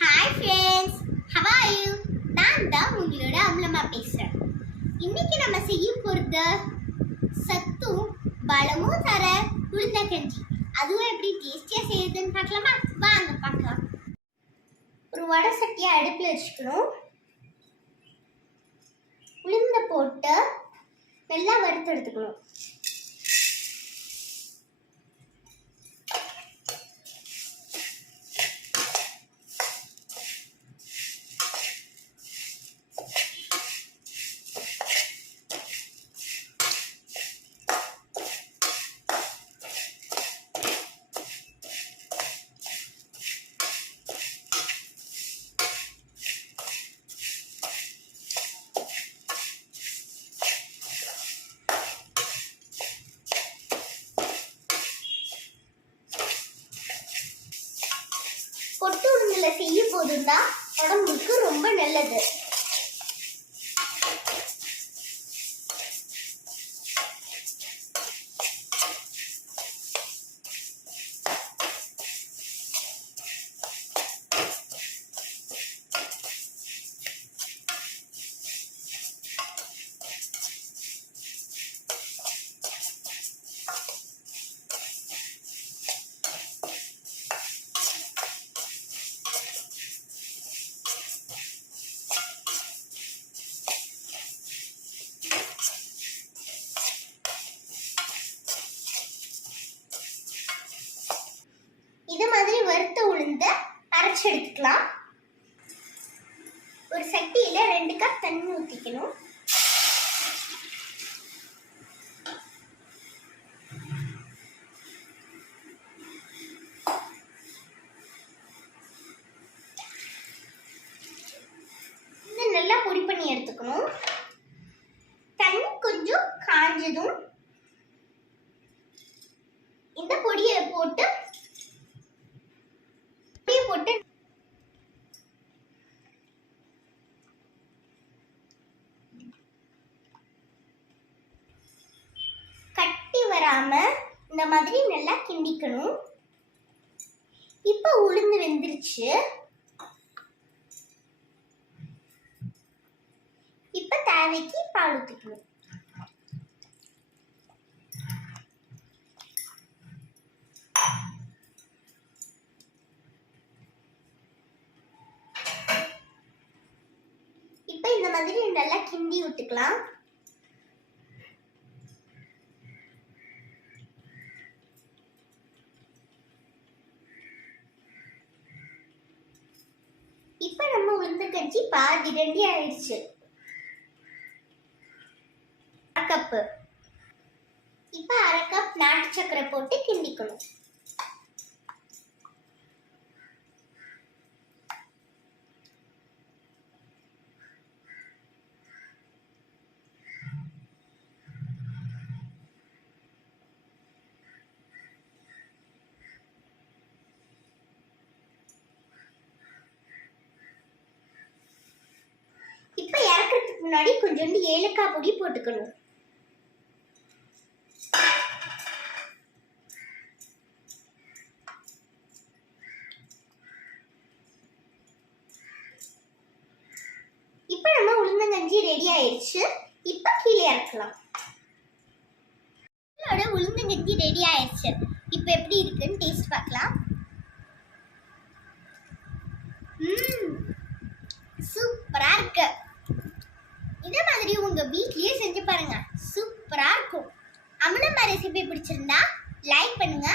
Hi friends, how are you? நான் தான் உங்களோட அம்லமா பேசுகிறேன். இன்னைக்கு நம்ம செய்ய போகிறது சத்தும் பலமும் தர உளுந்தங்கஞ்சி. அதுவும் எப்படி டேஸ்டியாக செய்யுதுன்னு பார்க்கலாமா? வாங்க பார்க்கலாம். ஒரு வடை சட்டியை அடுப்பில் வச்சுக்கணும். உளுந்த போட்டு நல்லா வறுத்து எடுத்துக்கணும். கொட்டு உளுந்துல செய்ய போதுன்னா உடம்புக்கு ரொம்ப நல்லது. இது மாதிரி வறுத்த உளுந்த அரைச்சு எடுத்துக்கலாம். ஒரு சட்டியில 2 கப் தண்ணி ஊற்றிக்கணும். இது நல்லா பொடி பண்ணி எடுத்துக்கணும். தண்ணி கொஞ்சம் காஞ்சதும் இந்த பொடியை போட்டு கட்டி வராம இந்த மாதிரி நல்லா கிண்டிக்கணும். இப்ப உளுந்து வெந்துருச்சு. இப்ப தேவைக்கு பால் ஊத்திக்கணும். இப்ப இந்த மாதிரி நல்லா கிண்டி விட்டுக்கலாம். இப்ப நம்ம உளுந்தங்கஞ்சி பாதி ரெடி ஆயிடுச்சு. கப்பு இப்ப 1/2 கப் நாட்டு சக்கரை போட்டு கிண்டிக்கணும். இப்ப இறக்கிறதுக்கு முன்னாடி கொஞ்சோண்டு ஏலக்காய் பொடி போட்டுக்கணும். இப்ப நம்ம உளுந்தங்கஞ்சி ரெடி ஆயிடுச்சு. இப்ப கீழே இறக்கலாம். உளுந்தங்கஞ்சி ரெடி ஆயிடுச்சு. இப்ப எப்படி இருக்குன்னு டேஸ்ட் பார்க்கலாம். சூப்பரா இருக்கு. இதே மாதிரி உங்க வீட்லயே செஞ்சு பாருங்க. சூப்பரா இருக்கும். அம்லமா ரெசிபி பிடிச்சிருந்தா லைக் பண்ணுங்க,